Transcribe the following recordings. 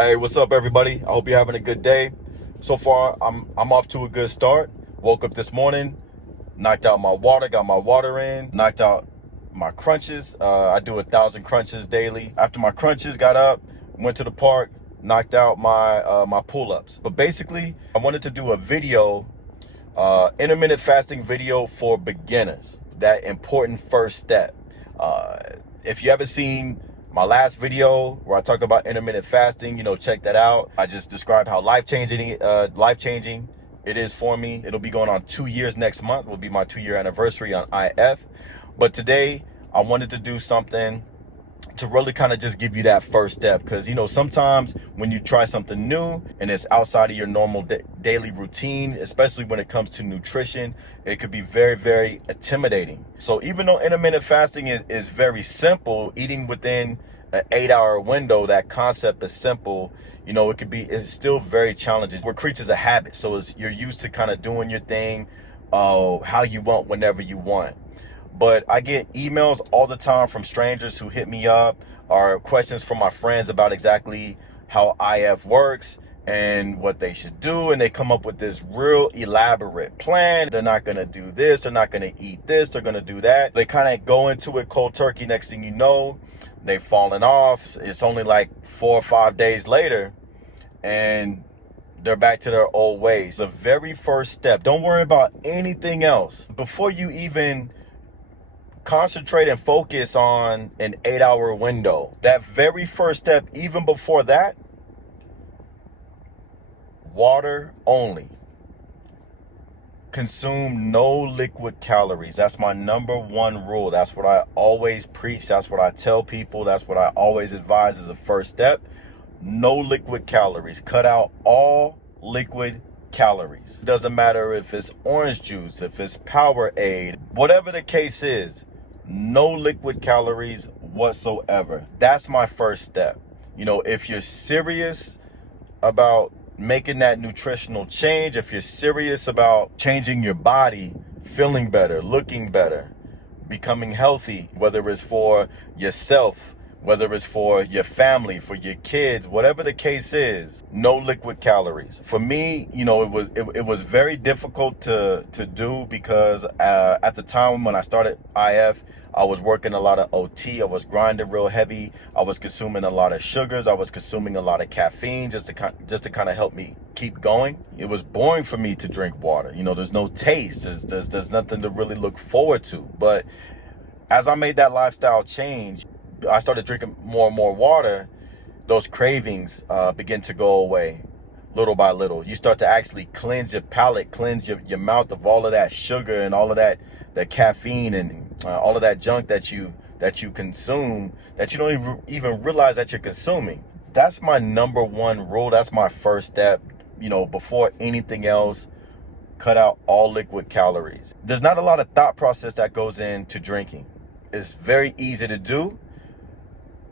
Hey, what's up, everybody? I hope you're having a good day. So far, I'm off to a good start. Woke up this morning, knocked out my water, got my water in, knocked out my crunches. I do 1,000 crunches daily. After my crunches, got up, went to the park, knocked out my pull-ups. But basically, I wanted to do a video, intermittent fasting video for beginners. That important first step. If you haven't seen my last video where I talk about intermittent fasting, check that out. I just described how life-changing it is for me. It'll be going on 2 years next month. Will be my 2-year anniversary on IF. But today I wanted to do something to really kind of just give you that first step, because sometimes when you try something new and it's outside of your normal daily routine, especially when it comes to nutrition, it could be very, very intimidating. So even though intermittent fasting is very simple, eating within an 8-hour window, that concept is simple. It's still very challenging. We're creatures of habit, so you're used to kind of doing your thing how you want, whenever you want. But I get emails all the time from strangers who hit me up, or questions from my friends about exactly how IF works and what they should do. And they come up with this real elaborate plan. They're not going to do this. They're not going to eat this. They're going to do that. They kind of go into it cold turkey. Next thing you know, they've fallen off. It's only like 4 or 5 days later, and they're back to their old ways. The very first step, don't worry about anything else. Before you even concentrate and focus on an 8-hour window, that very first step, even before that, water only. Consume no liquid calories. That's my number one rule. That's what I always preach. That's what I tell people. That's what I always advise as a first step. No liquid calories. Cut out all liquid calories. It doesn't matter if it's orange juice, if it's Powerade, whatever the case is. No liquid calories whatsoever. That's my first step. If you're serious about making that nutritional change, if you're serious about changing your body, feeling better, looking better, becoming healthy, whether it's for yourself, whether it's for your family, for your kids, whatever the case is, no liquid calories. For me, it was very difficult to do, because at the time when I started IF, I was working a lot of OT. I was grinding real heavy. I was consuming a lot of sugars. I was consuming a lot of caffeine just to kind of help me keep going. It was boring for me to drink water. There's no taste. There's nothing to really look forward to. But as I made that lifestyle change, I started drinking more and more water. Those cravings begin to go away little by little. You start to actually cleanse your palate, cleanse your mouth of all of that sugar and all of that caffeine and all of that junk that you consume, that you don't even realize that you're consuming. That's my number one rule. That's my first step. Before anything else, cut out all liquid calories. There's not a lot of thought process that goes into drinking. It's very easy to do.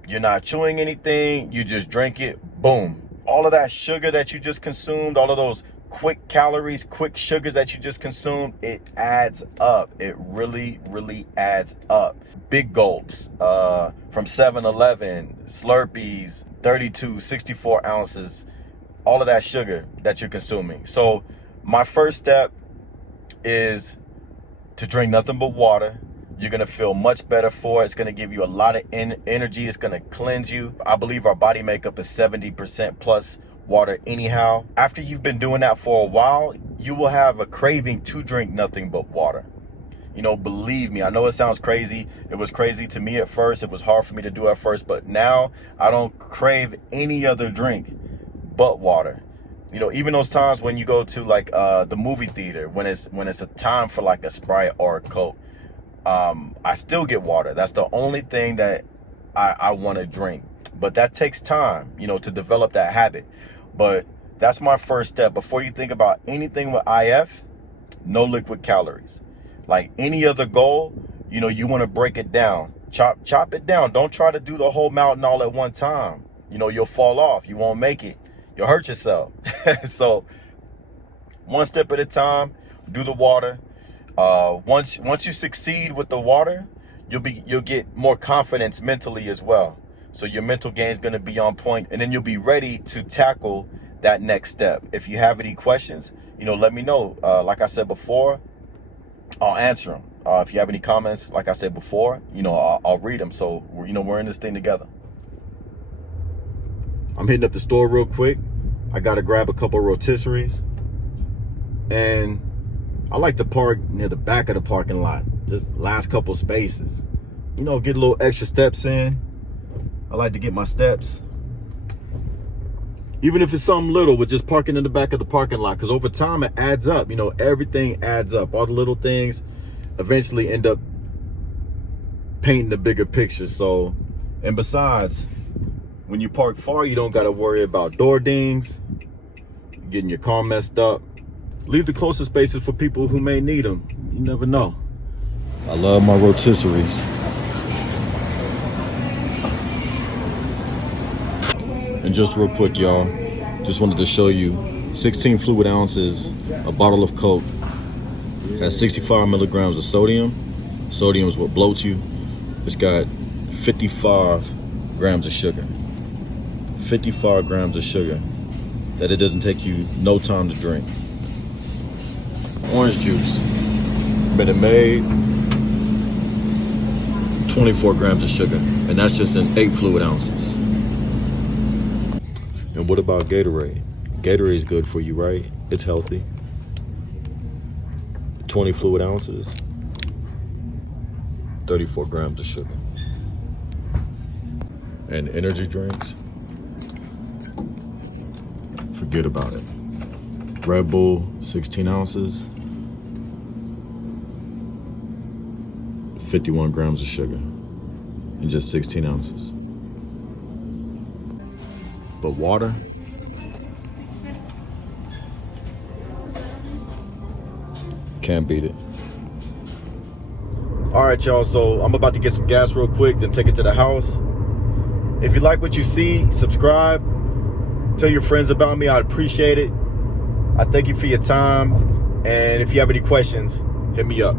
You're not chewing anything. You just drink it. Boom. All of that sugar that you just consumed, all of those quick calories, quick sugars that you just consumed, it adds up. It really, really adds up. Big gulps from 7-Eleven, Slurpees, 32, 64 ounces, all of that sugar that you're consuming. So my first step is to drink nothing but water. You're going to feel much better for it. It's going to give you a lot of energy. It's going to cleanse you. I believe our body makeup is 70% plus water anyhow. After you've been doing that for a while, you will have a craving to drink nothing but water. Believe me, I know it sounds crazy. It was crazy to me at first. It was hard for me to do at first, but now I don't crave any other drink but water. Even those times when you go to like the movie theater, when it's a time for like a Sprite or a Coke, I still get water. That's the only thing that I want to drink. But that takes time, to develop that habit. But that's my first step. Before you think about anything with IF, no liquid calories. Like any other goal, you want to break it down. Chop it down. Don't try to do the whole mountain all at one time. You'll fall off. You won't make it. You'll hurt yourself. So one step at a time, do the water. Once you succeed with the water, you'll get more confidence mentally as well. So your mental game is going to be on point, and then you'll be ready to tackle that next step. If you have any questions, let me know. Like I said before, I'll answer them. If you have any comments, like I said before, I'll read them. So we're in this thing together. I'm hitting up the store real quick. I got to grab a couple rotisseries, and I like to park near the back of the parking lot, just last couple spaces. Get a little extra steps in. I like to get my steps, even if it's something little, with just parking in the back of the parking lot, because over time it adds up. Everything adds up. All the little things eventually end up painting the bigger picture. So, and besides, when you park far, you don't got to worry about door dings, getting your car messed up. Leave the closer spaces for people who may need them. You never know. I love my rotisseries. And just real quick, y'all, just wanted to show you 16 fluid ounces, a bottle of Coke, has 65 milligrams of sodium. Sodium is what bloats you. It's got 55 grams of sugar. 55 grams of sugar that it doesn't take you no time to drink. Orange juice, Minute Maid, 24 grams of sugar, and that's just in 8 fluid ounces. And what about Gatorade? Gatorade is good for you, right? It's healthy. 20 fluid ounces, 34 grams of sugar. And energy drinks, forget about it. Red Bull, 16 ounces, 51 grams of sugar in just 16 ounces. But water, can't beat it. All right, y'all, so I'm about to get some gas real quick, then take it to the house. If you like what you see, subscribe, tell your friends about me. I'd appreciate it. I thank you for your time, and if you have any questions, hit me up.